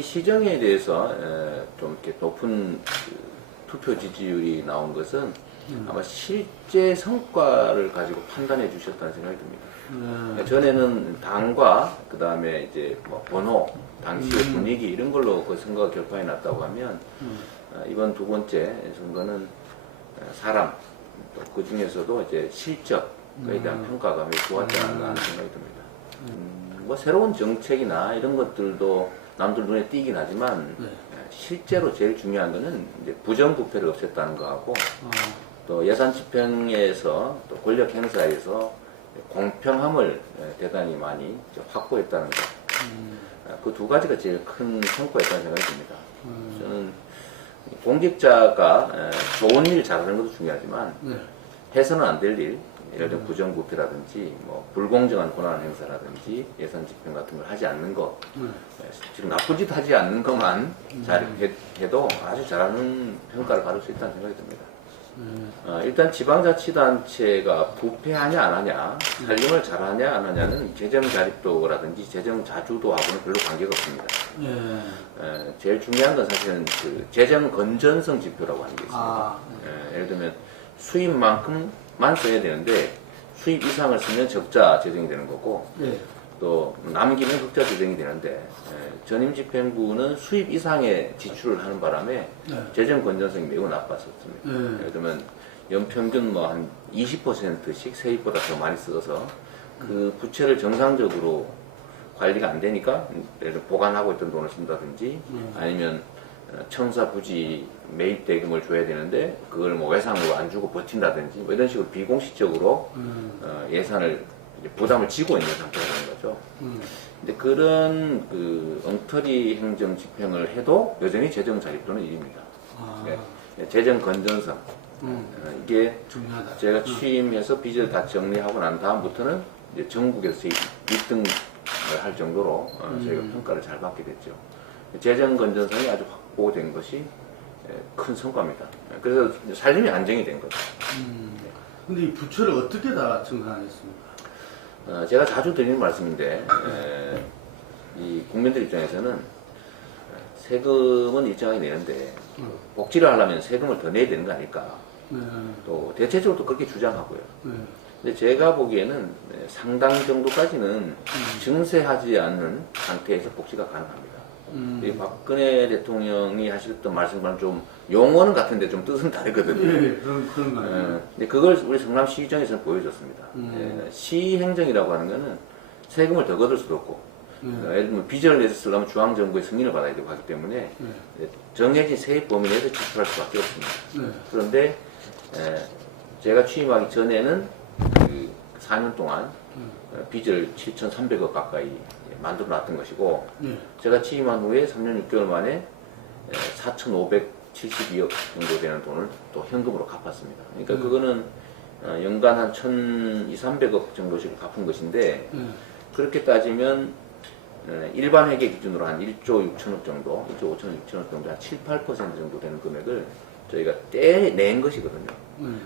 이 시정에 대해서 좀 이렇게 높은 투표 지지율이 나온 것은 아마 실제 성과를 가지고 판단해 주셨다는 생각이 듭니다. 전에는 당과 그 다음에 이제 뭐 번호, 당시의 분위기 이런 걸로 그 선거가 결판이 났다고 하면 이번 두 번째 선거는 사람 또 그 중에서도 이제 실적에 대한 평가가 매우 좋았지 않나 하는 생각이 듭니다. 뭐 새로운 정책이나 이런 것들도 남들 눈에 띄긴 하지만 실제로 제일 중요한 거는 이제 부정부패를 없앴다는 거하고 또 예산 집행에서 또 권력 행사에서 공평함을 대단히 많이 확보했다는 것. 그 두 가지가 제일 큰 성과였다는 생각이 듭니다. 저는 공직자가 좋은 일 잘하는 것도 중요하지만 해서는 안 될 일, 예를 들어 부정부패라든지 뭐 불공정한 권한 행사라든지 예산 집행 같은 걸 하지 않는 거, 지금 나쁜 짓 하지 않는 것만 잘 해도 아주 잘하는 평가를 받을 수 있다는 생각이 듭니다. 일단 지방자치단체가 부패하냐 안 하냐, 살림을 잘하냐 안 하냐는 재정 자립도라든지 재정 자주도하고는 별로 관계가 없습니다. 제일 중요한 건 사실은 그 재정 건전성 지표라고 하는 게 있습니다. 예를 들면 수입만큼만 써야 되는데 수입 이상을 쓰면 적자 재정이 되는 거고, 또 남기면 흑자 재정이 되는데 전임집행부는 수입 이상의 지출을 하는 바람에 재정 건전성이 매우 나빴었습니다. 예를 들면 연평균 뭐 한 20%씩 세입보다 더 많이 써서 그 부채를 정상적으로 관리가 안 되니까 예를 들어 보관하고 있던 돈을 쓴다든지 아니면 청사 부지 매입 대금을 줘야 되는데 그걸 뭐 외상으로 안 주고 버틴다든지 뭐 이런 식으로 비공식적으로 예산을 부담을 지고 있는 상태가 되는 거죠. 근데 그런 그 엉터리 행정 집행을 해도 여전히 재정 자립도는 1위입니다. 재정 건전성. 이게 중요하다. 제가 취임해서 빚을 다 정리하고 난 다음부터는 이제 전국에서 1등을 할 정도로 저희가 평가를 잘 받게 됐죠. 재정 건전성이 아주 확보된 것이 큰 성과입니다. 그래서 살림이 안정이 된 거죠. 근데 이 부채를 어떻게 다 정산했습니까? 제가 자주 드리는 말씀인데 이 국민들 입장에서는 세금은 일정하게 내는데 복지를 하려면 세금을 더 내야 되는 거 아닐까. 또 대체적으로 또 그렇게 주장하고요. 근데 제가 보기에는 상당 정도까지는 증세하지 않는 상태에서 복지가 가능합니다. 이 박근혜 대통령이 하셨던 말씀과는 좀 용어는 같은데 좀 뜻은 다르거든요. 그런 거 아니에요? 근데 그걸 우리 성남시정에서는 보여줬습니다. 시행정이라고 하는 거는 세금을 더 거둘 수도 없고, 예를 들면 빚을 내서 쓰려면 중앙정부의 승인을 받아야 되고 하기 때문에 정해진 세입 범위 내에서 지출할 수밖에 없습니다. 그런데 제가 취임하기 전에는 그 4년 동안 빚을 7,300억 가까이 만들어 놨던 것이고, 제가 취임한 후에 3년 6개월 만에 4,572억 정도 되는 돈을 또 현금으로 갚았습니다. 그러니까 그거는 연간 한 1,200~300억 정도씩 갚은 것인데, 그렇게 따지면 일반 회계 기준으로 한 1조 6천억 정도, 1조 5천억, 6천억 정도, 한 7~8% 정도 되는 금액을 저희가 떼낸 것이거든요.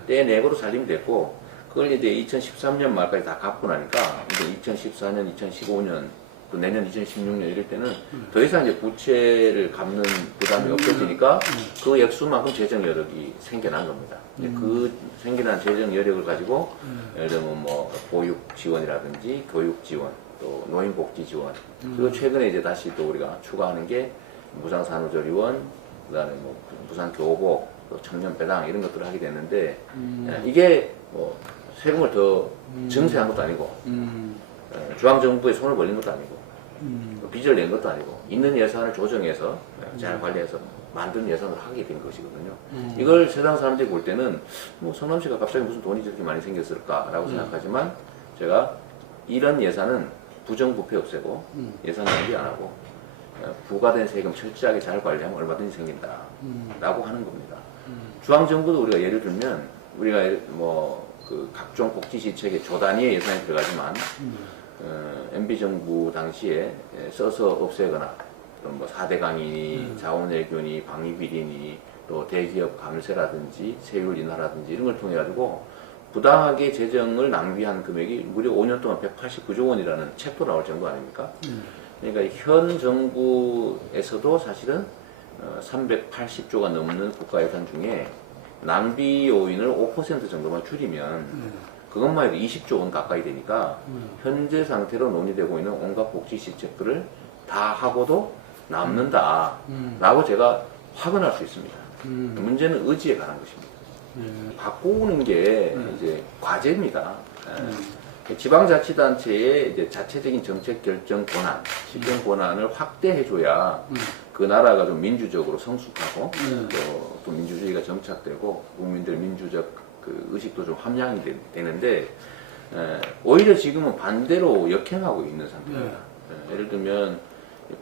떼내고도 살림이 됐고, 그걸 이제 2013년 말까지 다 갚고 나니까, 이제 2014년, 2015년, 또 내년 2016년 이럴 때는 더 이상 이제 부채를 갚는 부담이 없어지니까 그 액수만큼 재정 여력이 생겨난 겁니다. 그 생겨난 재정 여력을 가지고 예를 들면 뭐 보육 지원이라든지 교육 지원, 또 노인복지 지원, 그리고 최근에 이제 다시 또 우리가 추가하는 게 무상산후조리원, 그다음에 뭐 무상교복, 또 청년배당 이런 것들을 하게 됐는데 이게 뭐 세금을 더 증세한 것도 아니고 중앙정부에 손을 벌린 것도 아니고 빚을 낸 것도 아니고 있는 예산을 조정해서 잘 관리해서 만든 예산을 하게 된 것이거든요. 이걸 세상 사람들이 볼 때는 뭐 성남시가 갑자기 무슨 돈이 저렇게 많이 생겼을까라고 생각하지만 제가 이런 예산은 부정부패 없애고 예산 낭비 안 하고 부과된 세금 철저하게 잘 관리하면 얼마든지 생긴다라고 하는 겁니다. 중앙정부도 우리가 예를 들면 우리가 뭐 그 각종 복지시책에 조 단위의 예산이 들어가지만 MB정부 당시에 써서 없애거나 뭐 4대 강인이 자원외교니 방위비리니 또 대기업 감세라든지 세율 인하라든지 이런 걸 통해 가지고 부당하게 재정을 낭비한 금액이 무려 5년 동안 189조 원이라는 책도 나올 정도 아닙니까? 그러니까 현 정부에서도 사실은 380조가 넘는 국가 예산 중에 낭비 요인을 5% 정도만 줄이면 그것만 해도 20조 원 가까이 되니까 현재 상태로 논의되고 있는 온갖 복지 시책들을 다 하고도 남는다라고 제가 확언할 수 있습니다. 문제는 의지에 관한 것입니다. 바꾸는 게 이제 과제입니다. 지방자치단체의 이제 자체적인 정책 결정 권한, 집행 권한을 확대해줘야 그 나라가 좀 민주적으로 성숙하고 또 민주주의가 정착되고 국민들 민주적 그 의식도 좀 함양이 되는데 오히려 지금은 반대로 역행하고 있는 상태입니다. 예를 들면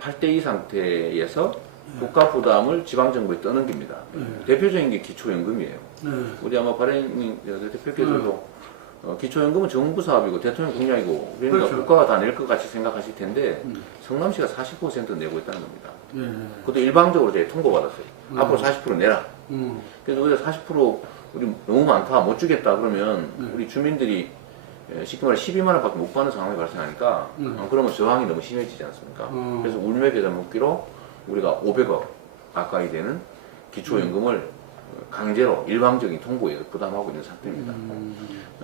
8대2 상태에서 국가 부담을 지방정부에 떠넘깁니다. 대표적인 게 기초연금이에요. 우리 아마 발행님 대표께서도 기초연금은 정부 사업이고 대통령 공약이고 그러니까 그렇죠. 국가가 다 낼 것 같이 생각하실 텐데 성남시가 40% 내고 있다는 겁니다. 그것도 일방적으로 제가 통보받았어요. 앞으로 40% 내라. 그래서 우리가 40% 우리 너무 많다 못 주겠다 그러면 우리 주민들이 쉽게 말해 12만 원밖에 못 받는 상황이 발생하니까 그러면 저항이 너무 심해지지 않습니까? 그래서 울매계좌 묶기로 우리가 500억 가까이 되는 기초연금을 강제로 일방적인 통보에서 부담하고 있는 상태입니다.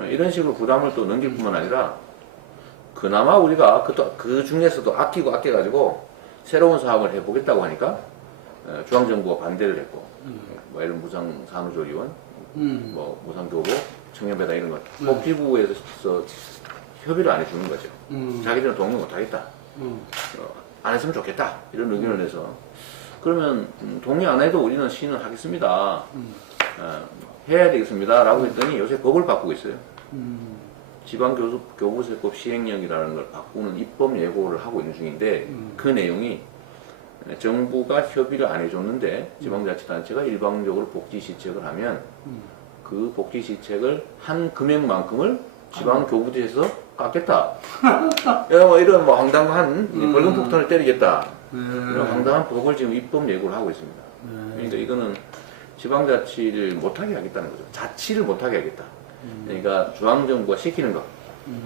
이런 식으로 부담을 또 넘길 뿐만 아니라 그나마 우리가 그 중에서도 아껴가지고 새로운 사업을 해보겠다고 하니까 중앙정부가 반대를 했고 뭐 예를 무상 산후조리원, 뭐 무상교복, 청년배당 이런 것 복지부에서 협의를 안 해주는 거죠. 자기들은 동의 못하겠다. 안 했으면 좋겠다. 이런 의견을 내서 그러면 동의 안 해도 우리는 시는 하겠습니다. 해야 되겠습니다. 라고 했더니 요새 법을 바꾸고 있어요. 지방교부세법 시행령이라는 걸 바꾸는 입법 예고를 하고 있는 중인데 그 내용이 정부가 협의를 안 해줬는데 지방자치단체가 일방적으로 복지시책을 하면 그 복지시책을 한 금액만큼을 지방교부제에서 깎겠다. 이런 뭐 황당한 벌금 폭탄을 때리겠다. 이런 황당한 법을 지금 입법 예고를 하고 있습니다. 그러니까 이거는 지방자치를 못하게 하겠다는 거죠. 자치를 못하게 하겠다. 그러니까 중앙정부가 시키는 것,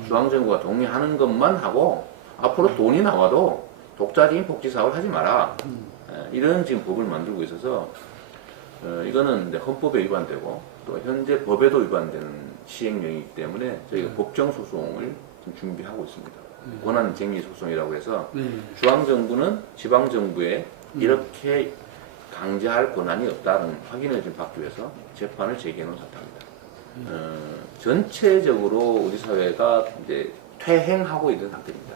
중앙정부가 동의하는 것만 하고 앞으로 돈이 나와도 독자적인 복지사업을 하지 마라. 이런 지금 법을 만들고 있어서 이거는 이제 헌법에 위반되고 또 현재 법에도 위반되는 시행령이기 때문에 저희가 법정소송을 지금 준비하고 있습니다. 권한쟁의소송이라고 해서 중앙정부는 지방정부에 이렇게 강제할 권한이 없다는 확인을 지금 받기 위해서 재판을 제기해 놓은 상태입니다. 전체적으로 우리 사회가 이제 퇴행하고 있는 상태입니다.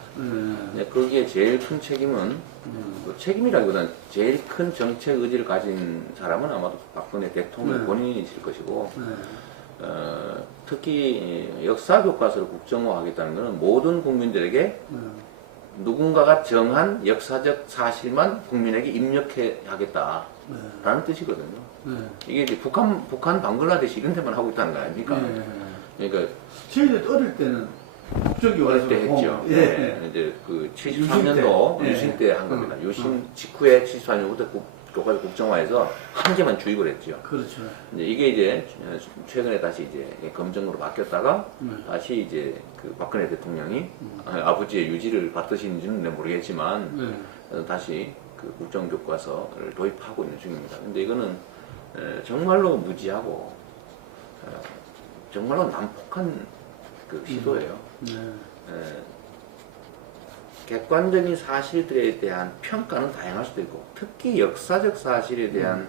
거기에 제일 큰 책임은 책임이라기보다는 제일 큰 정책 의지를 가진 사람은 아마도 박근혜 대통령 본인이실 것이고 특히 역사 교과서를 국정화하겠다는 것은 모든 국민들에게 누군가가 정한 역사적 사실만 국민에게 입력해 하겠다라는 뜻이거든요. 이게 이제 북한 방글라데시 이런 데만 하고 있다는 거 아닙니까? 그러니까 저희들 어릴 때는 국정기 어릴 때 했죠. 이제 그 73년도 유신 때 한 겁니다. 유신 직후에 74년부터 교과서 국정화해서 한 개만 주입을 했죠. 그렇죠. 이게 이제 최근에 다시 이제 검정으로 바뀌었다가 다시 이제 그 박근혜 대통령이 아버지의 유지를 받으시는지는 모르겠지만 다시 그 국정교과서를 도입하고 있는 중입니다. 근데 이거는 정말로 무지하고 정말로 난폭한 그 시도예요. 객관적인 사실들에 대한 평가는 다양할 수도 있고 특히 역사적 사실에 대한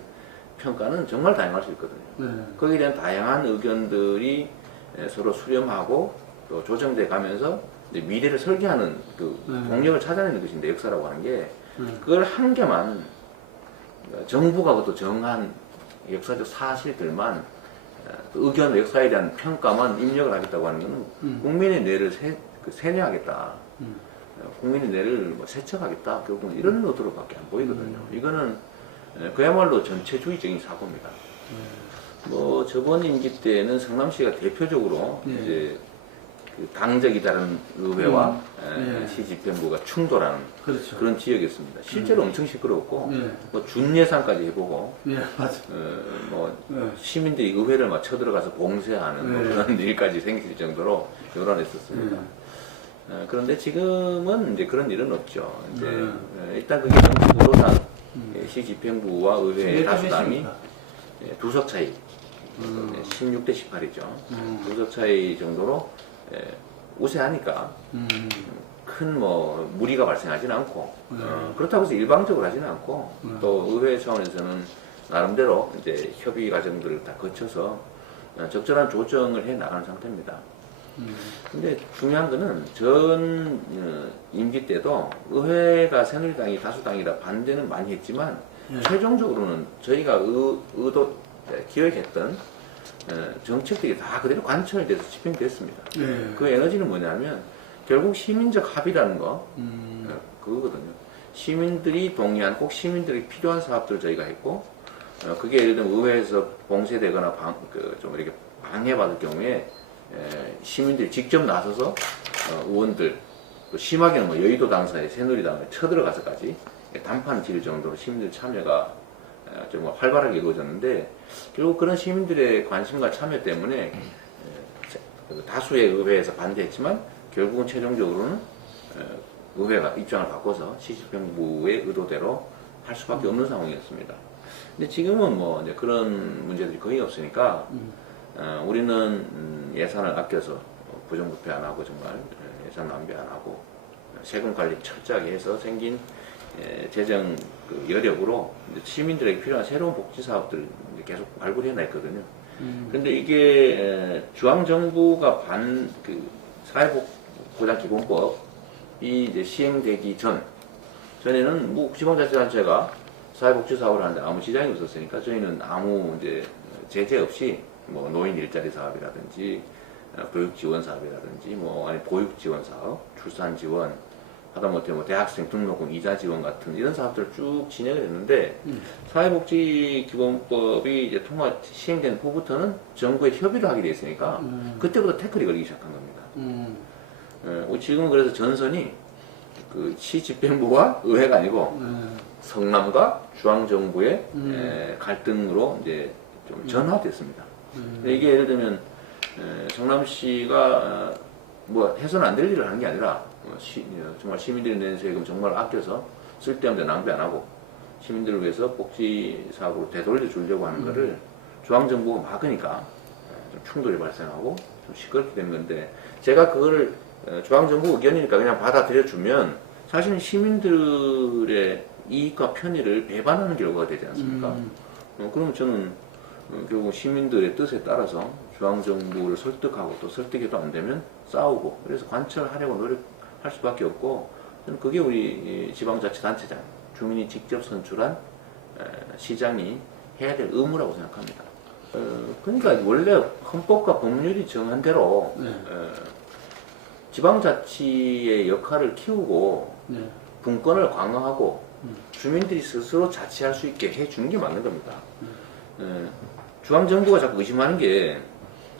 평가는 정말 다양할 수 있거든요. 거기에 대한 다양한 의견들이 서로 수렴하고 또 조정돼 가면서 이제 미래를 설계하는 그 동력을 찾아내는 것인데 역사라고 하는 게 그걸 한 개만 정부가 그것도 정한 역사적 사실들만 의견 역사에 대한 평가만 입력을 하겠다고 하는 것은 국민의 뇌를 세뇌하겠다. 국민의 뇌를 뭐 세척하겠다. 결국은 이런 의도로밖에 안 보이거든요. 이거는 그야말로 전체주의적인 사고입니다. 뭐 저번 임기 때는 성남시가 대표적으로 이제 그 당적이 다른 의회와 시집행부가 충돌하는 그렇죠. 그런 지역이었습니다. 실제로 엄청 시끄러웠고 뭐 준예산까지 해보고 맞아. 뭐 시민들이 의회를 막 쳐들어가서 봉쇄하는 뭐 그런 일까지 생길 정도로 요란했었습니다. 그런데 지금은 이제 그런 일은 없죠. 이제 일단 그게 정식으로상 시집행부와 의회 다수당이 두석 차이, 16대 18이죠. 두석 차이 정도로 우세하니까 큰 뭐 무리가 발생하지는 않고 그렇다고 해서 일방적으로 하지는 않고 또 의회 차원에서는 나름대로 이제 협의 과정들을 다 거쳐서 적절한 조정을 해 나가는 상태입니다. 근데 중요한 거는 전 임기 때도 의회가 새누리당이 다수당이라 반대는 많이 했지만 최종적으로는 저희가 기획했던 정책들이 다 그대로 관철돼서 집행됐습니다. 그 에너지는 뭐냐면 결국 시민적 합의라는 거 그거거든요. 시민들이 동의한 꼭 시민들이 필요한 사업들을 저희가 했고 그게 예를 들면 의회에서 봉쇄되거나 좀 이렇게 방해받을 경우에 시민들이 직접 나서서 의원들 또 심하게는 뭐 여의도 당사에 새누리당에 쳐들어가서까지 단판을 지을 정도로 시민들 참여가 좀 활발하게 이루어졌는데 결국 그런 시민들의 관심과 참여 때문에 다수의 의회에서 반대했지만 결국은 최종적으로는 의회가 입장을 바꿔서 시집행부의 의도대로 할 수밖에 없는 상황이었습니다. 근데 지금은 뭐 이제 그런 문제들이 거의 없으니까 우리는 예산을 아껴서 부정부패 안 하고 정말 예산 낭비 안 하고 세금 관리 철저하게 해서 생긴 재정 여력으로 시민들에게 필요한 새로운 복지 사업들을 계속 발굴해 냈거든요. 그런데 이게 중앙정부가 사회보장기본법이 이제 시행되기 전에는 지방자치단체가 사회복지 사업을 하는데 아무 지장이 없었으니까 저희는 아무 이제 제재 없이 뭐 노인 일자리 사업이라든지 교육 지원 사업이라든지 뭐 아니 보육 지원 사업, 출산 지원 하다못해 뭐 대학생 등록금 이자 지원 같은 이런 사업들을 쭉 진행을 했는데 사회복지기본법이 이제 시행된 후부터는 정부에 협의를 하게 돼 있으니까 그때부터 태클이 걸리기 시작한 겁니다. 지금은 그래서 전선이 그 시집행부와 의회가 아니고 성남과 중앙정부의 갈등으로 이제 좀 전화됐습니다. 이게 예를 들면 성남시가 뭐 해서는 안 될 일을 하는 게 아니라 정말 시민들이 내는 세금 정말 아껴서 쓸데없는 데 낭비 안 하고 시민들을 위해서 복지 사업으로 되돌려 주려고 하는 거를 중앙정부가 막으니까 좀 충돌이 발생하고 좀 시끄럽게 된 건데 제가 그거를 중앙정부 의견이니까 그냥 받아들여 주면 사실은 시민들의 이익과 편의를 배반하는 결과가 되지 않습니까? 그러면 저는 결국 시민들의 뜻에 따라서 중앙정부를 설득하고 또 설득해도 안 되면 싸우고 그래서 관철하려고 노력할 수밖에 없고 저는 그게 우리 지방자치단체장 주민이 직접 선출한 시장이 해야 될 의무라고 생각합니다. 그러니까 원래 헌법과 법률이 정한 대로 지방자치의 역할을 키우고 분권을 강화하고 주민들이 스스로 자치할 수 있게 해주는 게 맞는 겁니다. 중앙정부가 자꾸 의심하는 게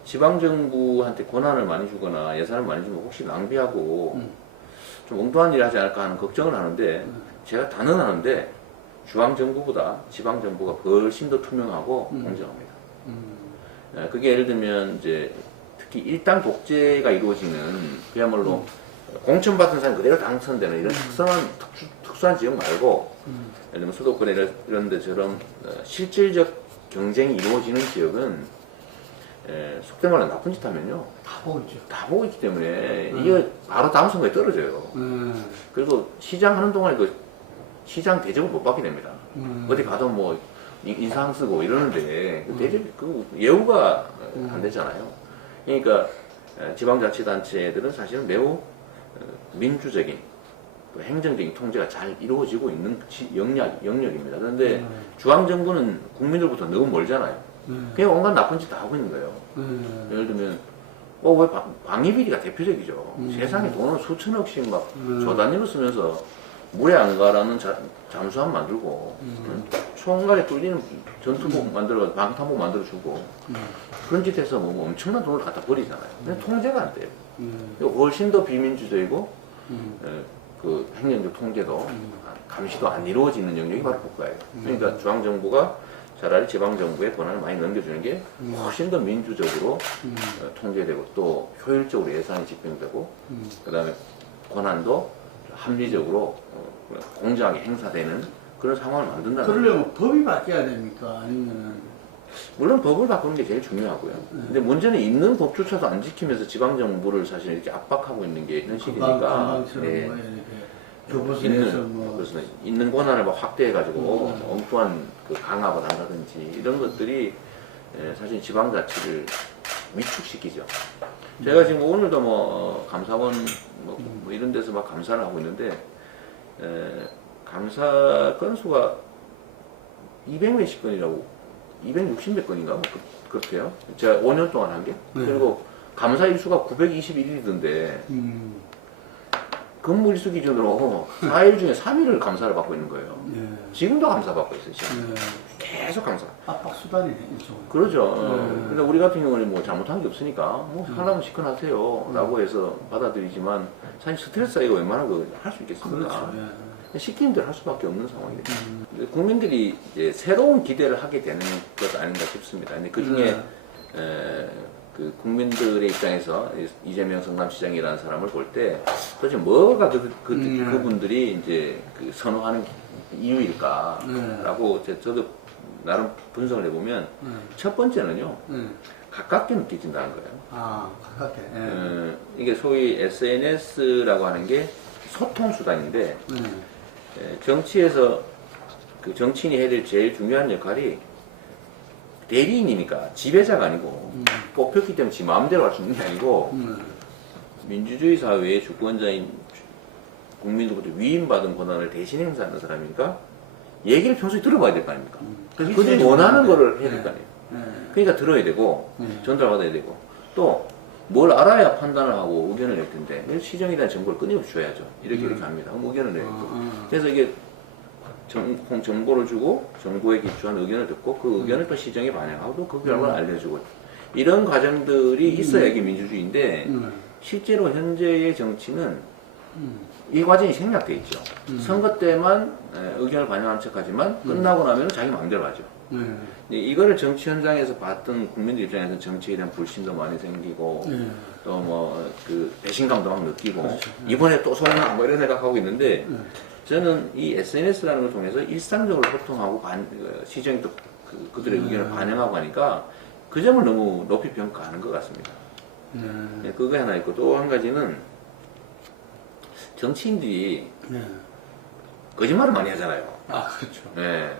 지방정부한테 권한을 많이 주거나 예산을 많이 주면 혹시 낭비하고 좀 엉뚱한 일을 하지 않을까 하는 걱정을 하는데 제가 단언하는데 중앙정부보다 지방정부가 훨씬 더 투명하고 공정합니다. 그게 예를 들면 이제 특히 일당 독재가 이루어지는 그야말로 공천받은 사람이 그대로 당선되는 이런 특수한 지역 말고 예를 들면 수도권 이런 데처럼 실질적 경쟁이 이루어지는 지역은 속된 말로 나쁜 짓 하면요 다 보고 있죠. 다 보고 있기 때문에 이게 바로 다음 선거에 떨어져요. 그리고 시장 하는 동안에 시장 대접을 못 받게 됩니다. 어디 가도 뭐 인상 쓰고 이러는데 그 예우가 안 되잖아요. 그러니까 지방자치단체들은 사실은 매우 민주적인 또 행정적인 통제가 잘 이루어지고 있는 영역입니다. 그런데 중앙정부는 국민들부터 너무 멀잖아요. 그냥 온갖 나쁜 짓 다 하고 있는 거예요. 예를 들면 왜 방위비리가 대표적이죠. 세상에 돈을 수천억씩 막 조단위로 쓰면서 물에 안 가라는 잠수함 만들고 총알에 뚫리는 전투복 만들어 방탄복 만들어주고 그런 짓 해서 뭐 엄청난 돈을 갖다 버리잖아요. 근데 통제가 안 돼요. 훨씬 더 비민주적이고 그 행정적 통제도 감시도 안 이루어지는 영역이 바로 국가예요. 그러니까 중앙정부가 차라리 지방정부에 권한을 많이 넘겨주는 게 훨씬 더 민주적으로 통제되고 또 효율적으로 예산이 집행되고 그 다음에 권한도 합리적으로 공정하게 행사되는 그런 상황을 만든다는 거예요. 그러려면 법이 바뀌어야 됩니까? 아니면 물론 법을 바꾸는 게 제일 중요하고요. 근데 문제는 있는 법조차도 안 지키면서 지방정부를 사실 이렇게 압박하고 있는 게 현실이니까. 금방처럼 네. 뭐 이렇게 교부선에서 뭐 그래서 있는 권한을 막 확대해가지고 엉뚱한 그 강압을 한다든지 이런 것들이 사실 지방자치를 위축시키죠. 제가 지금 오늘도 뭐 감사원 뭐 이런 데서 막 감사를 하고 있는데 감사 건수가 200몇십 건이라고 260몇 건인가 뭐 그렇대요. 제가 5년 동안 한 게. 그리고 감사 일수가 921일이던데 근무 일수 기준으로 4일 중에 3일을 감사를 받고 있는 거예요. 예. 지금도 감사 받고 있어요. 지금. 예. 계속 감사. 압박 수단이네 일종의. 그러죠. 근데 우리 같은 경우는 뭐 잘못한 게 없으니까 뭐 하려면 시큰하세요 라고 해서 받아들이지만 사실 스트레스 쌓이고 웬만한 거 할 수 있겠습니까? 그렇죠. 예. 시키는 대로 할 수밖에 없는 상황이에요. 국민들이 이제 새로운 기대를 하게 되는 것 아닌가 싶습니다. 근데 그 중에 그 국민들의 입장에서 이재명 성남시장이라는 사람을 볼 때 도대체 뭐가 그분들이 이제 그 선호하는 이유일까라고 저도 나름 분석을 해보면 첫 번째는요 가깝게 느껴진다는 거예요. 아, 가깝게. 예. 이게 소위 SNS라고 하는 게 소통 수단인데 정치에서 그 정치인이 해야 될 제일 중요한 역할이 대리인이니까 지배자가 아니고 뽑혔기 때문에 지 마음대로 할 수 있는 게 아니고 민주주의 사회의 주권자인 국민으로부터 위임받은 권한을 대신 행사하는 사람이니까 얘기를 평소에 들어봐야 될 거 아닙니까? 그래서 그들이 원하는 거를 해야 될 거 아니에요. 그러니까 들어야 되고 전달받아야 되고 또 뭘 알아야 판단을 하고 의견을 낼 텐데 시정에 대한 정보를 끊임없이 줘야죠. 이렇게 합니다. 그럼 의견을 내고 그래서 이게 정보를 주고 정보에 기초한 의견을 듣고 그 의견을 또 시정에 반영하고 또 그 결과를 알려주고 이런 과정들이 있어야 이게 민주주의인데 실제로 현재의 정치는 이 과정이 생략돼 있죠. 선거 때만 의견을 반영한 척하지만 끝나고 나면 자기 마음대로 하죠. 이거를 정치 현장에서 봤던 국민들 입장에서는 정치에 대한 불신도 많이 생기고 또 뭐 그 배신감도 막 느끼고 그렇죠. 이번에 또 소용나 뭐 이런 생각하고 있는데 저는 이 SNS라는 걸 통해서 일상적으로 소통하고 시정이 또 그들의 의견을 반영하고 하니까 그 점을 너무 높이 평가하는 것 같습니다. 그거 하나 있고 또 한 가지는 정치인들이 거짓말을 많이 하잖아요. 아, 그렇죠. 네,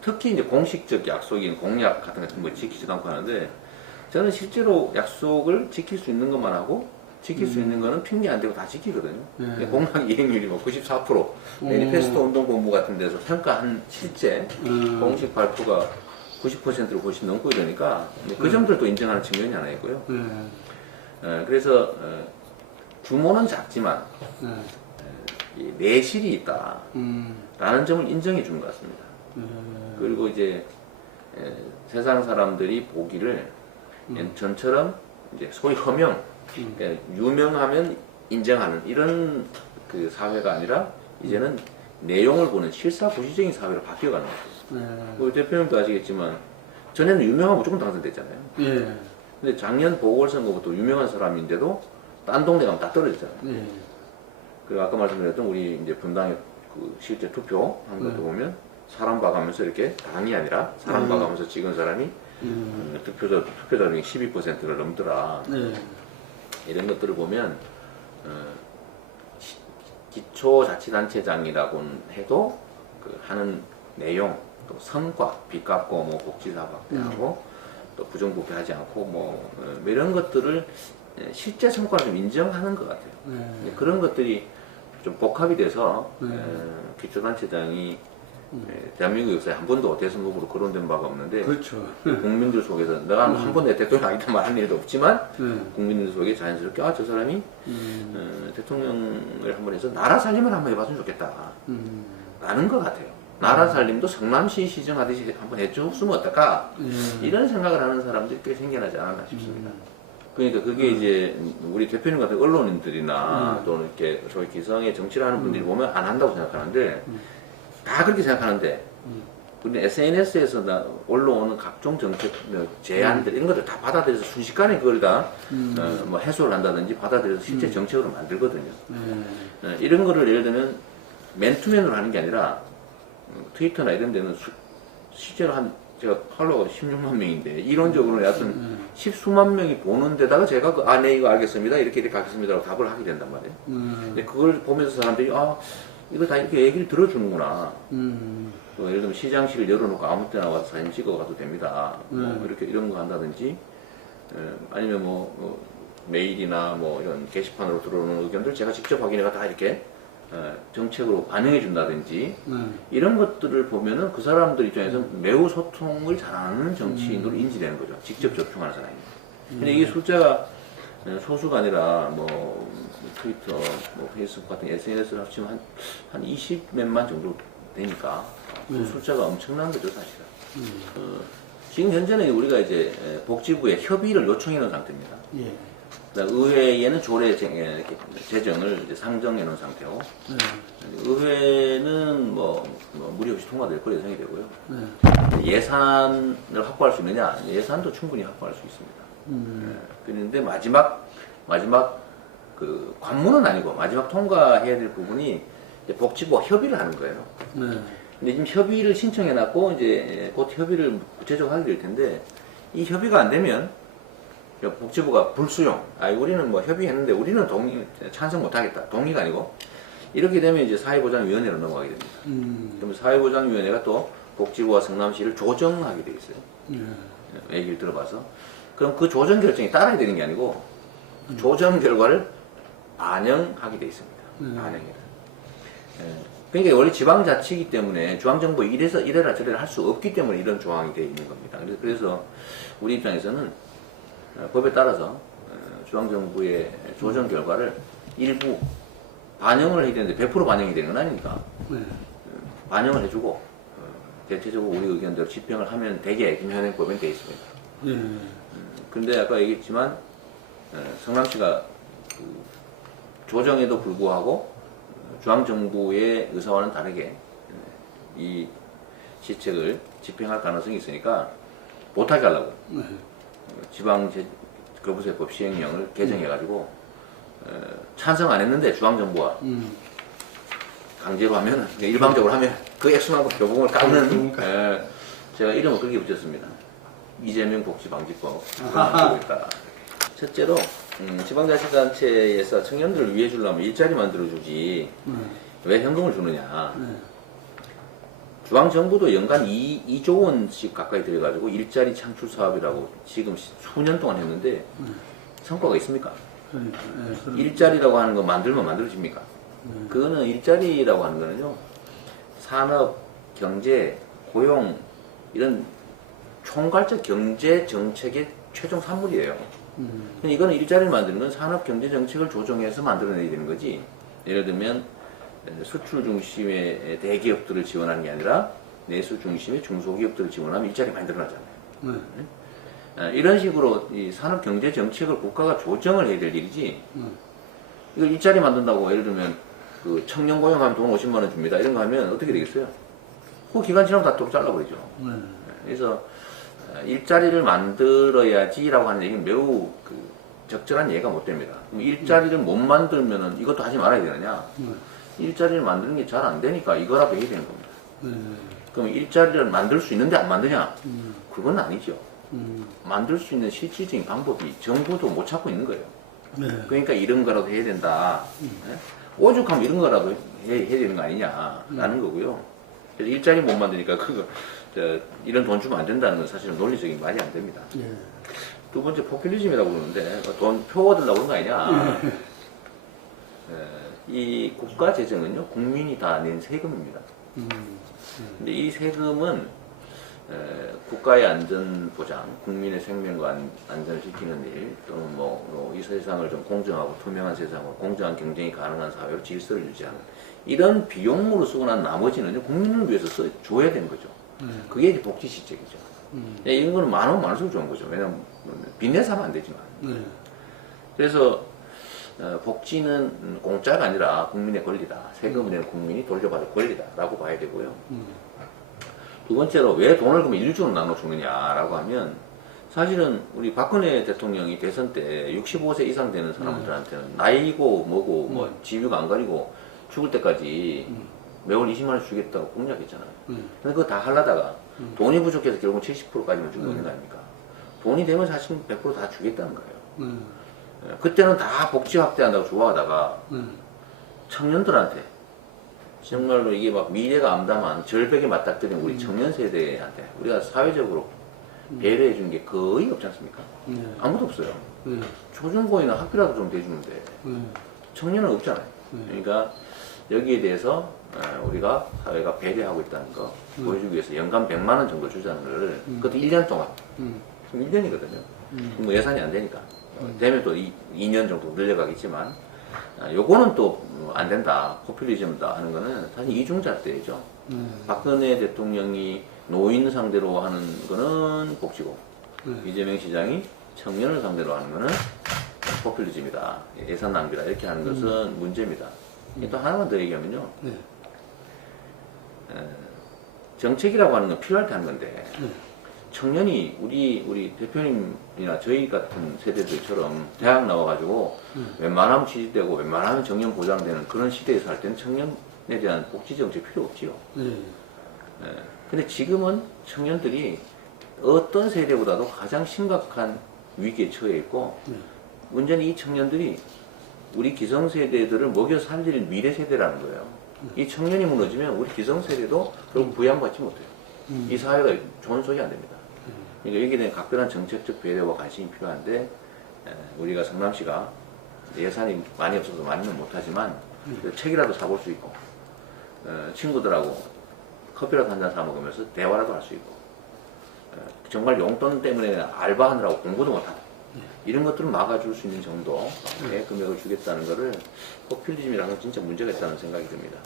특히 이제 공식적 약속인 공약 같은 거 뭐 지키지도 않고 하는데 저는 실제로 약속을 지킬 수 있는 것만 하고 지킬 수 있는 거는 핑계 안 대고 다 지키거든요. 공약 이행률이 뭐 94%, 매니페스토 운동본부 같은 데서 평가한 실제 공식 발표가 90%로 훨씬 넘고 이러니까 그 점들도 인정하는 측면이 하나 있고요. 그래서 규모는 작지만 내실이 있다라는 점을 인정해 주는 것 같습니다. 그리고 이제 세상 사람들이 보기를 전처럼 이제 소위 허명, 유명하면 인정하는 이런 그 사회가 아니라 이제는 내용을 보는 실사구시적인 사회로 바뀌어가는 거죠. 우리 대표님도 아시겠지만 전에는 유명하면 무조건 당선됐잖아요. 근데 작년 보궐선거부터 유명한 사람인데도 딴 동네 가면 다 떨어졌잖아요. 그리고 아까 말씀드렸던 우리 이제 분당의 그 실제 투표한 것도 보면 사람 봐가면서 이렇게 당이 아니라 사람 봐가면서 찍은 사람이 투표자중에 12%를 넘더라. 이런 것들을 보면 기초자치단체장이라고는 해도 그 하는 내용, 또 성과, 빚 갚고 뭐 복지사 확대하고 또 부정부패하지 않고 뭐 이런 것들을 실제 성과를 좀 인정하는 것 같아요. 그런 것들이 좀 복합이 돼서 기초단체장이 대한민국 역사에 한 번도 대선 후보로 거론된 바가 없는데 그렇죠. 국민들 속에서 내가 한 번도 대통령 아니다 말할 일도 없지만 국민들 속에 자연스럽게 저 사람이 대통령을 한번 해서 나라 살림을 한번 해봤으면 좋겠다 라는 것 같아요. 나라 살림도 성남시 시정하듯이 한번 해줬으면 어떨까 이런 생각을 하는 사람들이 꽤 생겨나지 않았나 싶습니다. 그러니까 그게 이제 우리 대표님 같은 언론인들이나 또는 이렇게 소위 기성의 정치를 하는 분들이 보면 안 한다고 생각하는데 다 그렇게 생각하는데 우리는 SNS에서 올라오는 각종 정책 제안들 이런 것들 다 받아들여서 순식간에 그걸 다 뭐 해소를 한다든지 받아들여서 실제 정책으로 만들거든요. 이런 거를 예를 들면 맨투맨으로 하는 게 아니라 트위터나 이런 데는 실제로 제가 팔로워가 16만 명인데 이론적으로 여하튼 십수만 명이 보는 데다가 제가 네 이거 알겠습니다 이렇게 하겠습니다라고 답을 하게 된단 말이에요. 근데 그걸 보면서 사람들이 이거 다 이렇게 얘기를 들어주는구나. 또 예를 들면 시장실을 열어놓고 아무 때나 와서 사진 찍어가도 됩니다. 뭐 이렇게 이런 거 한다든지 아니면 뭐 메일이나 뭐 이런 게시판으로 들어오는 의견들 제가 직접 확인해가 다 이렇게 정책으로 반영해 준다든지 이런 것들을 보면은 그 사람들 입장에서 매우 소통을 잘하는 정치인으로 인지되는 거죠. 직접 접촉하는 사람입니다. 근데 이게 숫자가 소수가 아니라 뭐 트위터, 뭐 페이스북 같은 SNS를 합치면 한 20몇만 정도 되니까 그 숫자가 엄청난 거죠, 사실은. 지금 현재는 우리가 이제 복지부에 협의를 요청해 놓은 상태입니다. 예. 의회에는 조례 제정을 이제 상정해 놓은 상태고, 의회는 뭐 무리 없이 통과될 거로 예상이 되고요. 예산을 확보할 수 있느냐? 예산도 충분히 확보할 수 있습니다. 그런데 마지막 그 관문은 아니고 마지막 통과해야 될 부분이 이제 복지부와 협의를 하는 거예요. 근데 지금 협의를 신청해놨고 이제 곧 협의를 구체적으로 하게 될 텐데 이 협의가 안 되면 복지부가 불수용. 우리는 뭐 협의했는데 우리는 찬성 못하겠다. 동의가 아니고 이렇게 되면 이제 사회보장위원회로 넘어가게 됩니다. 그럼 사회보장위원회가 또 복지부와 성남시를 조정하게 돼 있어요. 얘기를 들어봐서 그럼 그 조정 결정이 따라야 되는 게 아니고 조정 결과를 반영하게 돼 있습니다. 반영이라. 그러니까 원래 지방자치이기 때문에 중앙정부 이래라 저래라 할 수 없기 때문에 이런 조항이 되어 있는 겁니다. 그래서 우리 입장에서는 법에 따라서 중앙정부의 조정 결과를 일부 반영을 해야 되는데 100% 반영이 되는 건 아니니까 반영을 해주고 대체적으로 우리 의견대로 집행을 하면 되게 김현행법에 되어 있습니다. 근데 아까 얘기했지만 성남시가 조정에도 불구하고 중앙정부의 의사와는 다르게 이 시책을 집행할 가능성이 있으니까 못하게 하려고 지방거부세법 시행령을 개정해가지고 찬성 안 했는데 중앙정부가 강제로 하면 일방적으로 하면 그 액수만큼 교부금을 깎는 제가 이름을 그렇게 붙였습니다. 이재명 복지방지법 하고 있다. 첫째로 지방자치단체에서 청년들을 위해 주려면 일자리 만들어주지 왜 현금을 주느냐. 중앙정부도 연간 2조 원씩 가까이 들여가지고 일자리 창출 사업이라고 지금 수년 동안 했는데 성과가 있습니까? 일자리라고 하는 거 만들면 만들어집니까? 그거는 일자리라고 하는 거는요 산업, 경제, 고용 이런 총괄적 경제 정책의 최종 산물이에요. 이거는 일자리를 만드는 건 산업 경제 정책을 조정해서 만들어내야 되는 거지. 예를 들면 수출 중심의 대기업들을 지원하는 게 아니라 내수 중심의 중소기업들을 지원하면 일자리 많이 늘어나잖아요. 이런 식으로 이 산업 경제 정책을 국가가 조정을 해야 될 일이지. 이거 일자리 만든다고 예를 들면 그 청년 고용하면 돈 50만 원 줍니다. 이런 거 하면 어떻게 되겠어요? 그 기간 지나면 다 또 잘라버리죠. 그래서 일자리를 만들어야지라고 하는 얘기는 매우 적절한 예가 못 됩니다. 일자리를 못 만들면은 이것도 하지 말아야 되느냐? 일자리를 만드는 게 잘 안 되니까 이거라도 해야 되는 겁니다. 그럼 일자리를 만들 수 있는데 안 만드냐? 그건 아니죠. 만들 수 있는 실질적인 방법이 정부도 못 찾고 있는 거예요. 그러니까 이런 거라도 해야 된다. 오죽하면 이런 거라도 해야 되는 거 아니냐라는 거고요. 그래서 일자리 못 만드니까 이런 돈 주면 안 된다는 건 사실은 논리적인 말이 안 됩니다. 두 번째 포퓰리즘이라고 그러는데 돈 표 얻으려고 그런 거 아니냐. 이 국가 재정은요 국민이 다 낸 세금입니다. 근데 이 세금은 국가의 안전 보장, 국민의 생명과 안전을 지키는 일, 또는 이 세상을 좀 공정하고 투명한 세상으로 공정한 경쟁이 가능한 사회로 질서를 유지하는 이런 비용으로 쓰고 난 나머지는 국민을 위해서 줘야 되는 거죠. 그게 이제 복지 시책이죠. 이런 거는 많으면 많을수록 좋은 거죠. 왜냐면 빚내서 하면 안 되지만. 그래서 복지는 공짜가 아니라 국민의 권리다. 세금을 내는 국민이 돌려받을 권리다라고 봐야 되고요. 두 번째로 왜 돈을 그러면 일주로 나눠 주느냐라고 하면 사실은 우리 박근혜 대통령이 대선 때 65세 이상 되는 사람들한테는 나이고 뭐고 뭐 지위가 안 가리고 죽을 때까지 매월 20만 원씩 주겠다고 공약했잖아요. 근데 그거 다 하려다가 돈이 부족해서 결국 70%까지만 주고 있는 거 아닙니까? 돈이 되면 사실 100%다 주겠다는 거예요. 그때는 다 복지 확대한다고 좋아하다가 청년들한테 정말로 이게 막 미래가 암담한 절벽에 맞닥뜨린 우리 청년 세대한테 우리가 사회적으로 배려해 준 게 거의 없지 않습니까? 아무도 없어요. 초중고에는 학교라도 좀 대주는데 청년은 없잖아요. 그러니까 여기에 대해서 우리가 사회가 배려하고 있다는 거 보여주기 위해서 연간 100만 원 정도 주자는 거를 그것도 1년 동안 지금 1년이거든요. 뭐 예산이 안 되니까 되면 또 2년 정도 늘려가겠지만 요거는 또 안 된다, 포퓰리즘이다 하는 거는 사실 이중잣대죠. 박근혜 대통령이 노인 상대로 하는 거는 복지고 이재명 시장이 청년을 상대로 하는 거는 포퓰리즘이다, 예산 낭비다 이렇게 하는 것은 문제입니다. 또 하나만 더 얘기하면요, 정책이라고 하는 건 필요할 때 하는 건데 청년이 우리 대표님이나 저희 같은 세대들처럼 대학 나와가지고 웬만하면 취직되고 웬만하면 정년 보장되는 그런 시대에 살 때는 청년에 대한 복지 정책 필요 없지요. 근데 지금은 청년들이 어떤 세대보다도 가장 심각한 위기에 처해 있고 문제는 이 청년들이 우리 기성세대들을 먹여 살릴 미래 세대라는 거예요. 이 청년이 무너지면 우리 기성세대도 결국 부양받지 못해요. 이 사회가 좋은 소리 안 됩니다. 그러니까 여기에 대한 각별한 정책적 배려와 관심이 필요한데 우리가 성남시가 예산이 많이 없어서 많이는 못하지만 책이라도 사볼 수 있고 친구들하고 커피라도 한잔 사 먹으면서 대화라도 할 수 있고 정말 용돈 때문에 알바하느라고 공부도 못하고 이런 것들을 막아줄 수 있는 정도의 금액을 주겠다는 거를 포퓰리즘이라는 건 진짜 문제가 있다는 생각이 듭니다.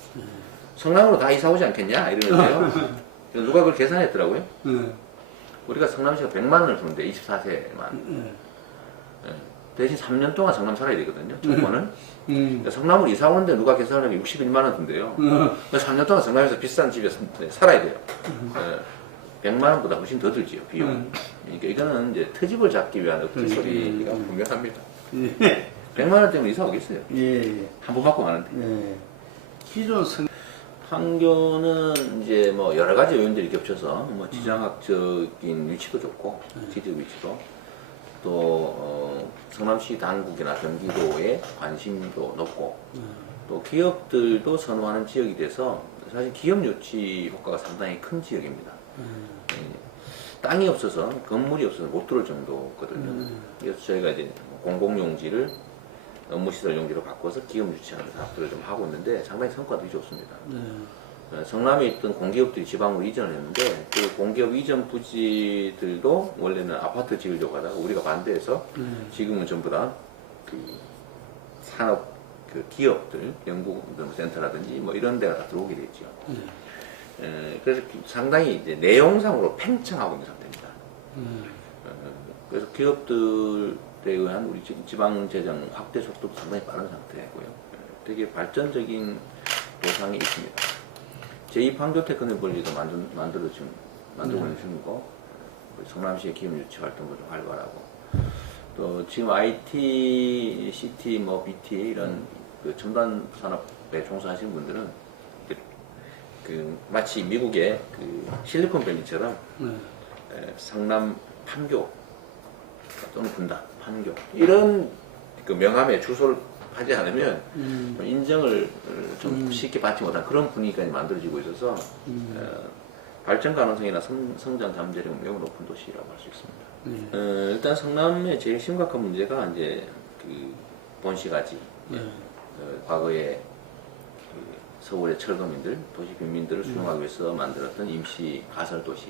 성남으로 다 이사 오지 않겠냐 이러는데요. 누가 그걸 계산했더라고요. 우리가 성남시가 100만 원을 주는데 24세만 대신 3년 동안 성남 살아야 되거든요. 조건을. 성남으로 이사 오는데 누가 계산하면 61만 원 든대요. 3년 동안 성남에서 비싼 집에 살아야 돼요. 100만 원보다 훨씬 더 들지요, 비용. 그러니까 이거는 이제 트집을 잡기 위한 억지 소리가 분명합니다. 100만 원 때문에 이사 오겠어요. 한 번 받고 가는데. 기존 판교는 이제 뭐 여러 가지 요인들이 겹쳐서 뭐 지정학적인 위치도 좋고 지적 위치도 또 성남시 당국이나 경기도의 관심도 높고 또 기업들도 선호하는 지역이 돼서 사실 기업 유치 효과가 상당히 큰 지역입니다. 땅이 없어서 건물이 없어서 못 들어올 정도거든요. 그래서 저희가 이제 공공용지를 업무시설 용지로 바꿔서 기업 유치하는 사업들을 좀 하고 있는데 상당히 성과들이 좋습니다. 성남에 있던 공기업들이 지방으로 이전을 했는데 그 공기업 이전 부지들도 원래는 아파트 지으려고 하다가 우리가 반대해서 지금은 전부 다 그 산업 그 기업들 연구센터라든지 뭐 이런 데가 다 들어오게 됐죠. 그래서 상당히 이제 내용상으로 팽창하고 있는 상태입니다. 그래서 기업들에 의한 우리 지방재정 확대 속도도 상당히 빠른 상태고요. 되게 발전적인 도상이 있습니다. 제2판교테크노벌리도 만들고 있는 중이고, 성남시의 기업 유치 활동도 좀 활발하고, 또 지금 IT, CT, 뭐 BT 이런 그 첨단 산업에 종사하시는 분들은 마치 미국의 그 실리콘밸리처럼 성남 판교 또는 분당, 판교 이런 그 명함에 주소를 하지 않으면 좀 인정을 좀 쉽게 받지 못한 그런 분위기가 만들어지고 있어서 발전 가능성이나 성장 잠재력은 매우 높은 도시라고 할 수 있습니다. 일단 성남의 제일 심각한 문제가 이제 그 본시가지 과거에 서울의 철거민들, 도시 빈민들을 수용하기 위해서 만들었던 임시 가설 도시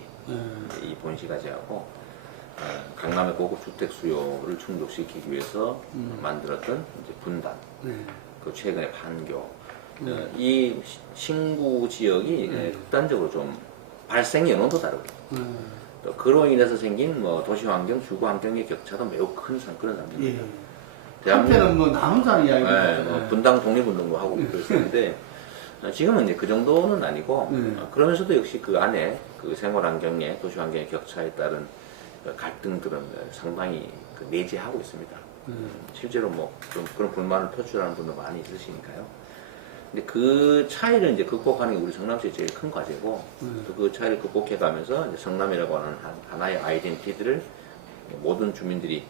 이 본시가지하고 강남의 고급 주택 수요를 충족시키기 위해서 만들었던 이제 분단, 그 최근에 판교 이 신구 지역이 극단적으로 좀 발생 연원도 다르고 또 그로 인해서 생긴 뭐 도시 환경, 주거 환경의 격차도 매우 큰 그런 상태입니다. 한때는 뭐 나 혼자 이야기를 분당 독립운동도 하고 그랬었는데 지금은 이제 그 정도는 아니고 네. 그러면서도 역시 그 안에 그 생활 환경에 도시 환경의 격차에 따른 그 갈등들은 상당히 그 내재하고 있습니다. 실제로 뭐 그런 불만을 표출하는 분도 많이 있으시니까요. 근데 그 차이를 이제 극복하는 게 우리 성남시의 제일 큰 과제고 또 그 차이를 극복해가면서 이제 성남이라고 하는 하나의 아이덴티티를 모든 주민들이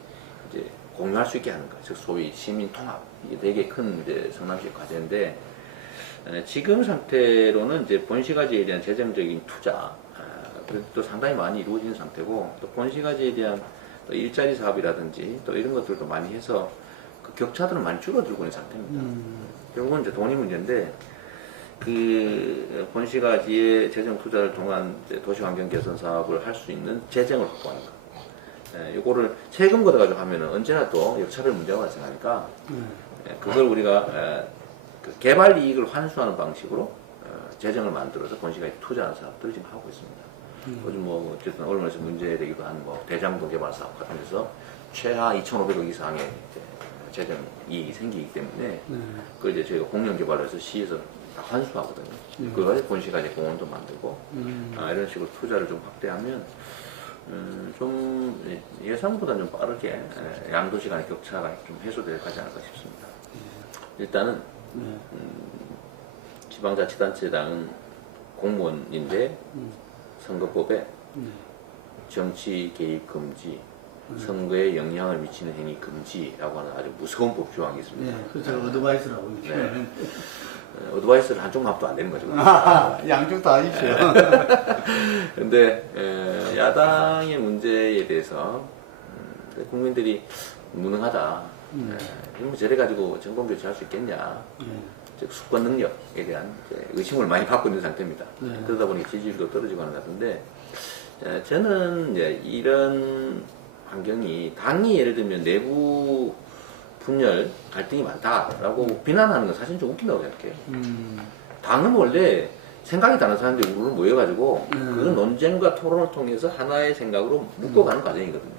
이제 공유할 수 있게 하는 것, 즉 소위 시민 통합, 이게 되게 큰 이제 성남시의 과제인데 지금 상태로는 이제 본시가지에 대한 재정적인 투자 또 상당히 많이 이루어지는 상태고 또 본시가지에 대한 또 일자리 사업이라든지 또 이런 것들도 많이 해서 그 격차들은 많이 줄어들고 있는 상태입니다. 결국은 이제 돈이 문제인데 그 본시가지의 재정 투자를 통한 이제 도시환경 개선 사업을 할 수 있는 재정을 확보하는 것. 이거를 세금 걷어가지고 하면은 언제나 또 역차별 문제가 발생하니까 그걸 우리가 그 개발 이익을 환수하는 방식으로 재정을 만들어서 본시가지 투자하는 사업들을 지금 하고 있습니다. 요즘 뭐 어쨌든 언론에서 문제되기도 한 뭐 대장동 개발 사업 같은 데서 최하 2,500억 이상의 이제 재정 이익이 생기기 때문에 그걸 이제 저희가 공영 개발을 해서 시에서 다 환수하거든요. 그걸 가지고 본시가지 공원도 만들고 이런 식으로 투자를 좀 확대하면 좀 예상보다 좀 빠르게 양도시 간의 격차가 좀 해소되지 않을까 싶습니다. 일단은 지방자치단체장은 공무원인데 선거법에 정치 개입 금지, 선거에 영향을 미치는 행위 금지라고 하는 아주 무서운 법 조항이 있습니다. 네, 그렇죠. 어드바이스라고. 네. 어드바이스를 한쪽만 합도 안 되는 거죠. 양쪽 다 있어요. 근데 야당의 문제에 대해서 국민들이 무능하다. 뭐 저래 가지고 정권 교체할 수 있겠냐. 즉 수권 능력에 대한 의심을 많이 받고 있는 상태입니다. 그러다 보니 지지율도 떨어지고 하는 것 같은데 저는 이제 이런 환경이 당이 예를 들면 내부 분열, 갈등이 많다라고 비난하는 건 사실 좀 웃긴다고 생각해요. 당은 원래 생각이 다른 사람들이 우르르 모여가지고 그 논쟁과 토론을 통해서 하나의 생각으로 묶어가는 과정이거든요.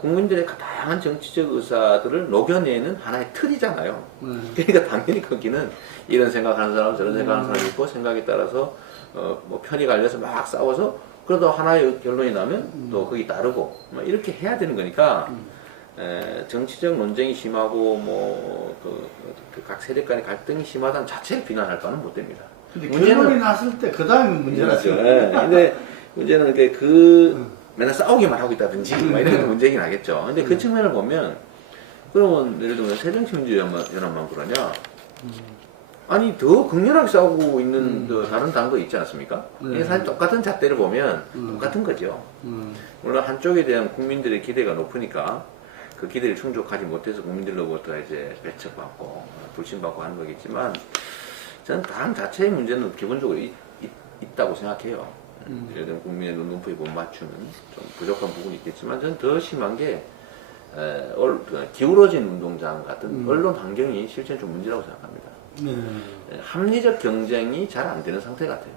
국민들의 다양한 정치적 의사들을 녹여내는 하나의 틀이잖아요. 그러니까 당연히 거기는 이런 생각하는 사람, 저런 생각하는 사람이 있고 생각에 따라서 뭐 편이 갈려서 막 싸워서 그러다 하나의 결론이 나면 또 거기 따르고 뭐 이렇게 해야 되는 거니까 정치적 논쟁이 심하고 뭐 각 세력 간의 갈등이 심하다는 자체를 비난할 바는 못 됩니다. 근데 결론이 났을 때 그 다음에 문제라죠. 근데 문제는 맨날 싸우기만 하고 있다든지 막 이런 게 문제긴 하겠죠. 근데 그 측면을 보면 그러면 예를 들면 새정치민주연합만 그러냐? 아니 더 극렬하게 싸우고 있는 다른 당도 있지 않습니까? 이게 사실 똑같은 잣대를 보면 똑같은 거죠. 물론 한쪽에 대한 국민들의 기대가 높으니까 그 기대를 충족하지 못해서 국민들로부터 이제 배척받고 불신받고 하는 거겠지만 저는 당 자체의 문제는 기본적으로 있다고 생각해요. 예를 들면 국민의 눈높이에 못 맞추는 좀 부족한 부분이 있겠지만 저는 더 심한 게 기울어진 운동장 같은 언론 환경이 실제는 좀 문제라고 생각합니다. 합리적 경쟁이 잘 안 되는 상태 같아요.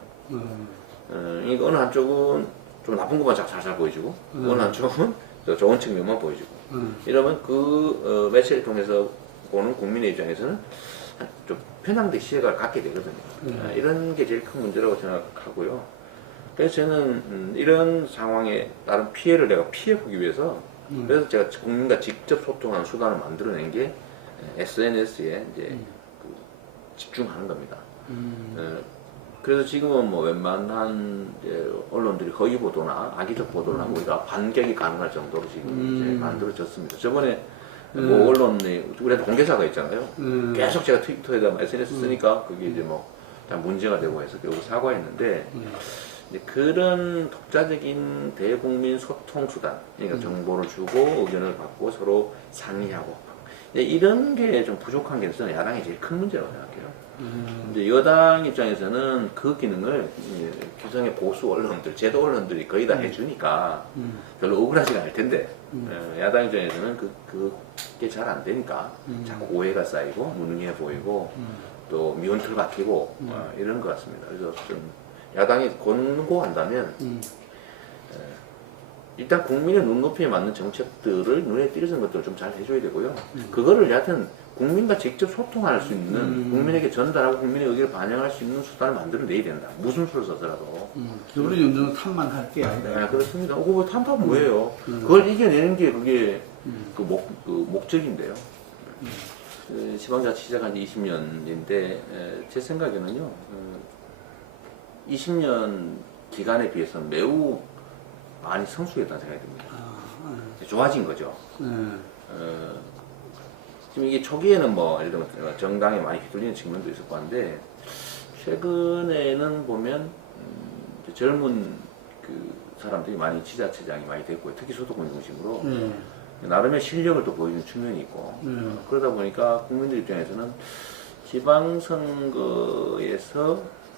그러니까 어느 한쪽은 좀 나쁜 것만 살살 보여주고 어느 한쪽은 좋은 측면만 보여주고 이러면 그 매체를 통해서 보는 국민의 입장에서는 좀 편향된 시각을 갖게 되거든요. 이런 게 제일 큰 문제라고 생각하고요. 그래서 저는 이런 상황에 따른 피해를 내가 피해보기 위해서 그래서 제가 국민과 직접 소통하는 수단을 만들어낸 게 SNS에 이제 집중하는 겁니다. 그래서 지금은 뭐 웬만한 언론들이 허위 보도나 악의적 보도를 하면 우리가 반격이 가능할 정도로 지금 이제 만들어졌습니다. 저번에 뭐 언론이 우리한테 공개사가 있잖아요. 계속 제가 트위터에다 SNS 쓰니까 그게 이제 뭐 문제가 되고 해서 결국 사과했는데 이제 그런 독자적인 대국민 소통 수단, 그러니까 정보를 주고 의견을 받고 서로 상의하고 이런 게 좀 부족한 게 저는 야당의 제일 큰 문제라고 생각해요. 이제 여당 입장에서는 그 기능을 기성의 보수 언론들, 제도 언론들이 거의 다 해주니까 별로 억울하지가 않을 텐데 야당 입장에서는 그게 잘 안 되니까 자꾸 오해가 쌓이고 무능해 보이고 또 미운털 박히고 이런 것 같습니다. 그래서 좀 야당이 권고한다면 일단 국민의 눈높이에 맞는 정책들을 눈에 띄는 것들을 좀 잘 해줘야 되고요. 그거를 여하튼 국민과 직접 소통할 수 있는, 국민에게 전달하고 국민의 의견을 반영할 수 있는 수단을 만들어내야 된다. 무슨 수를 써서라도. 기울이 연주는 탑만 할 게 아니다. 네, 그렇습니다. 그거 탐탐 뭐예요? 그걸 이겨내는 게 그게 그 목적인데요. 지방자치 시작한 지 20년인데, 제 생각에는요, 20년 기간에 비해서는 매우 많이 성숙했다는 생각이 듭니다. 좋아진 거죠. 지금 이게 초기에는 뭐, 예를 들면 정당에 많이 휘둘리는 측면도 있었고 한데, 최근에는 보면, 젊은 그 사람들이 많이 지자체장이 많이 됐고요. 특히 수도권 중심으로. 나름의 실력을 또 보여주는 측면이 있고. 그러다 보니까 국민들 입장에서는 지방선거에서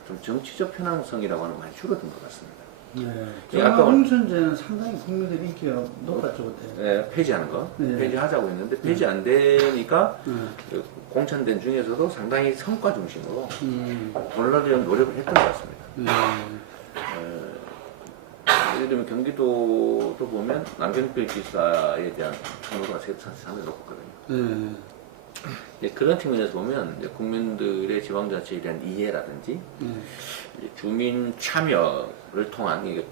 좀 정치적 편향성이라고 하는 건 많이 줄어든 것 같습니다. 아까 공천제는 상당히 국민들 인기가 높았죠, 그때. 네, 폐지하는 거. 폐지하자고 했는데, 폐지 안 되니까, 그 공천된 중에서도 상당히 성과 중심으로 돌려주려는 노력을 했던 것 같습니다. 예를 들면 경기도도 보면 남경필 지사에 대한 선호도가 상당히 높거든요. 그런 측면에서 보면 이제 국민들의 지방자치에 대한 이해라든지 이제 주민 참여를 통한 이게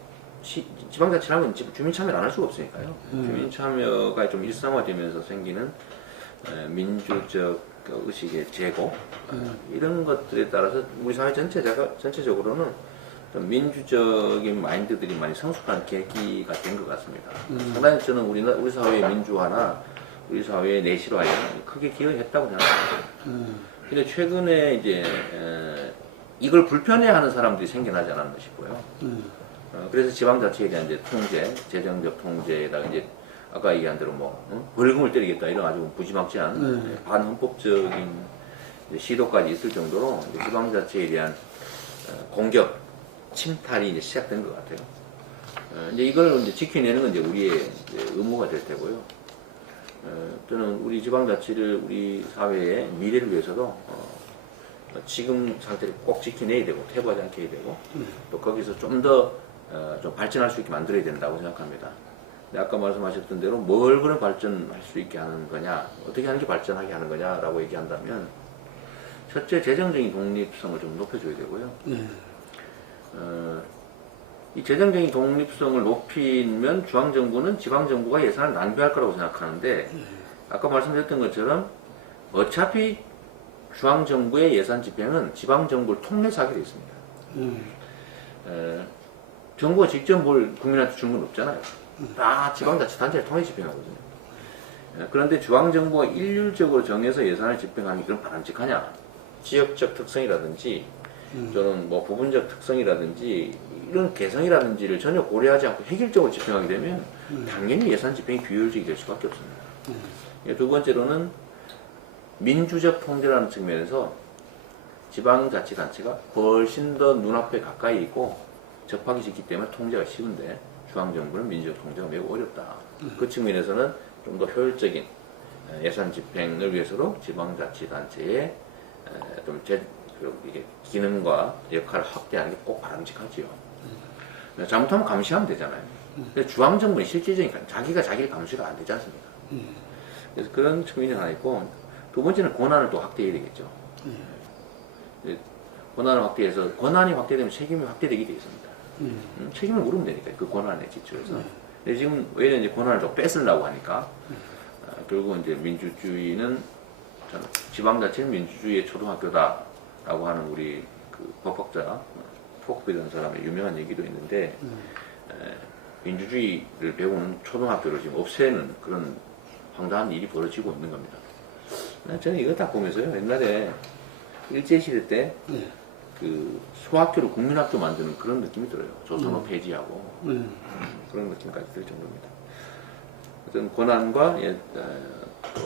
지방자치를 하면 주민 참여를 안 할 수가 없으니까요. 주민 참여가 좀 일상화되면서 생기는 민주적 의식의 제고 이런 것들에 따라서 우리 사회 전체적으로는 좀 민주적인 마인드들이 많이 성숙한 계기가 된 것 같습니다. 상당히 저는 우리 사회의 민주화나 우리 사회의 내실화에 크게 기여했다고 생각합니다. 근데 최근에 이제 이걸 불편해하는 사람들이 생겨나지 않았나 싶고요. 그래서 지방자치에 대한 이제 통제, 재정적 통제에다가 이제 아까 얘기한 대로 뭐 벌금을 때리겠다 이런 아주 무지막지한 반헌법적인 시도까지 있을 정도로 이제 지방자치에 대한 공격, 침탈이 이제 시작된 것 같아요. 이제 이걸 이제 지켜내는 건 이제 우리의 이제 의무가 될 테고요. 저는 우리 지방자치를 우리 사회의 미래를 위해서도 지금 상태를 꼭 지켜내야 되고 퇴보하지 않게 해야 되고 또 거기서 좀 더 좀 발전할 수 있게 만들어야 된다고 생각합니다. 아까 말씀하셨던 대로 뭘 그런 발전할 수 있게 하는 거냐, 어떻게 하는 게 발전하게 하는 거냐라고 얘기한다면 첫째 재정적인 독립성을 좀 높여줘야 되고요. 이 재정적인 독립성을 높이면 중앙정부는 지방정부가 예산을 낭비할 거라고 생각하는데 아까 말씀드렸던 것처럼 어차피 중앙정부의 예산 집행은 지방정부를 통해서 하게 되어 있습니다. 정부가 직접 뭘 국민한테 주는 건 없잖아요. 다 지방자치단체를 통해 집행하거든요. 그런데 중앙정부가 일률적으로 정해서 예산을 집행하는 게 그럼 바람직하냐? 지역적 특성이라든지 또는 뭐 부분적 특성이라든지 이런 개성이라든지를 전혀 고려하지 않고 획일적으로 집행하게 되면 당연히 예산 집행이 비효율적이 될 수밖에 없습니다. 두 번째로는 민주적 통제라는 측면에서 지방자치단체가 훨씬 더 눈앞에 가까이 있고 접하기 쉽기 때문에 통제가 쉬운데 중앙정부는 민주적 통제가 매우 어렵다. 그 측면에서는 좀 더 효율적인 예산 집행을 위해서도 지방자치단체의 좀 이게 기능과 역할을 확대하는 게 꼭 바람직하지요. 잘못하면 감시하면 되잖아요. 근데 중앙정부는 실질적인 자기가 자기를 감시가 안 되지 않습니까? 그래서 그런 측면이 하나 있고 두 번째는 권한을 또 확대해야 되겠죠. 권한을 확대해서 권한이 확대되면 책임이 확대되게 되어 있습니다. 책임을 물으면 되니까 그 권한에 기초해서. 근데 지금 왜냐면 이제 권한을 좀 뺏으려고 하니까 결국 이제 민주주의는 지방자치는 민주주의의 초등학교다라고 하는 우리 그 법학자 포크비라는 사람의 유명한 얘기도 있는데 민주주의를 배우는 초등학교를 지금 없애는 그런 황당한 일이 벌어지고 있는 겁니다. 저는 이거 딱 보면서요 옛날에 일제시대 때 그 소학교를 국민학교 만드는 그런 느낌이 들어요. 조선어 폐지하고 그런 느낌까지 들 정도입니다. 어떤 권한과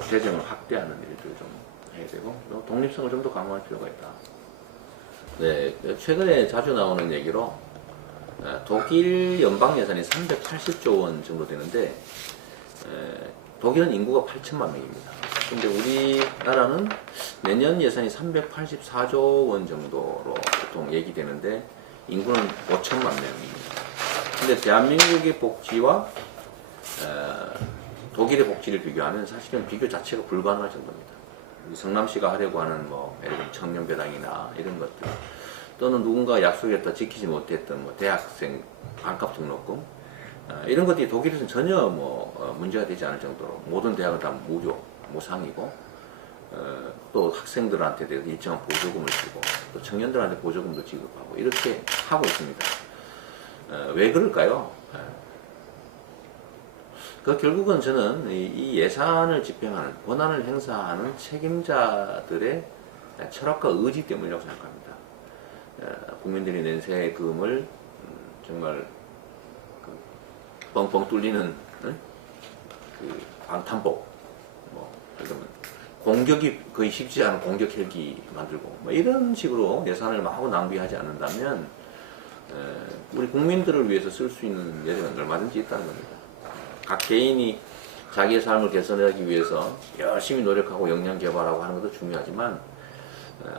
재정을 확대하는 일들을 좀 해야 되고 독립성을 좀 더 강화할 필요가 있다. 네, 최근에 자주 나오는 얘기로 독일 연방 예산이 380조 원 정도 되는데 독일은 인구가 8천만 명입니다. 근데 우리나라는 내년 예산이 384조 원 정도로 보통 얘기되는데 인구는 5천만 명입니다. 근데 대한민국의 복지와 독일의 복지를 비교하면 사실은 비교 자체가 불가능할 정도입니다. 성남시가 하려고 하는 뭐 예를 들면 청년배당이나 이런 것들, 또는 누군가 약속했다 지키지 못했던 뭐 대학생 반값 등록금, 이런 것들이 독일에서는 전혀 문제가 되지 않을 정도로 모든 대학은 다 무상이고, 또 학생들한테 대해서 일정한 보조금을 주고, 또 청년들한테 보조금도 지급하고 이렇게 하고 있습니다. 왜 그럴까요? 결국은 저는 이 예산을 집행하는, 권한을 행사하는 책임자들의 철학과 의지 때문이라고 생각합니다. 국민들이 낸 세금을 정말 뻥뻥 뚫리는 방탄복, 그러면 공격이 거의 쉽지 않은 공격 헬기 만들고 이런 식으로 예산을 마구 낭비하지 않는다면 우리 국민들을 위해서 쓸 수 있는 예산은 얼마든지 있다는 겁니다. 각 개인이 자기의 삶을 개선하기 위해서 열심히 노력하고 역량 개발하고 하는 것도 중요하지만,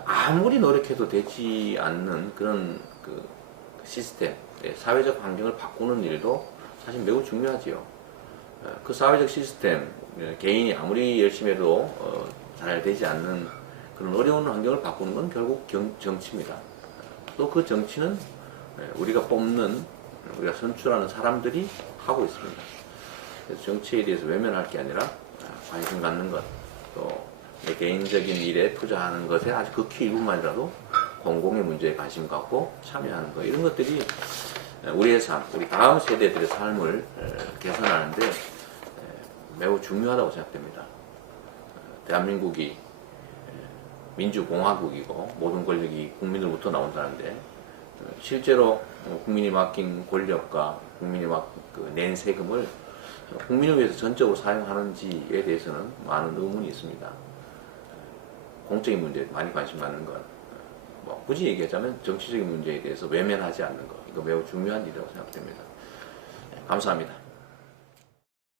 아무리 노력해도 되지 않는 그런 시스템, 사회적 환경을 바꾸는 일도 사실 매우 중요하지요. 그 사회적 시스템, 개인이 아무리 열심히 해도 잘 되지 않는 그런 어려운 환경을 바꾸는 건 결국 정치입니다. 또 그 정치는 우리가 뽑는, 우리가 선출하는 사람들이 하고 있습니다. 그래서 정치에 대해서 외면할 게 아니라 관심 갖는 것, 또 내 개인적인 일에 투자하는 것에 아주 극히 일부만이라도 공공의 문제에 관심 갖고 참여하는 것, 이런 것들이 우리의 삶, 우리 다음 세대들의 삶을 개선하는데 매우 중요하다고 생각됩니다. 대한민국이 민주공화국이고 모든 권력이 국민으로부터 나온다는데, 실제로 국민이 맡긴 권력과 국민이 낸 세금을 국민을 위해서 전적으로 사용하는지에 대해서는 많은 의문이 있습니다. 공적인 문제에 많이 관심 갖는 것, 굳이 얘기하자면 정치적인 문제에 대해서 외면하지 않는 것, 이거 매우 중요한 일이라고 생각됩니다. 감사합니다.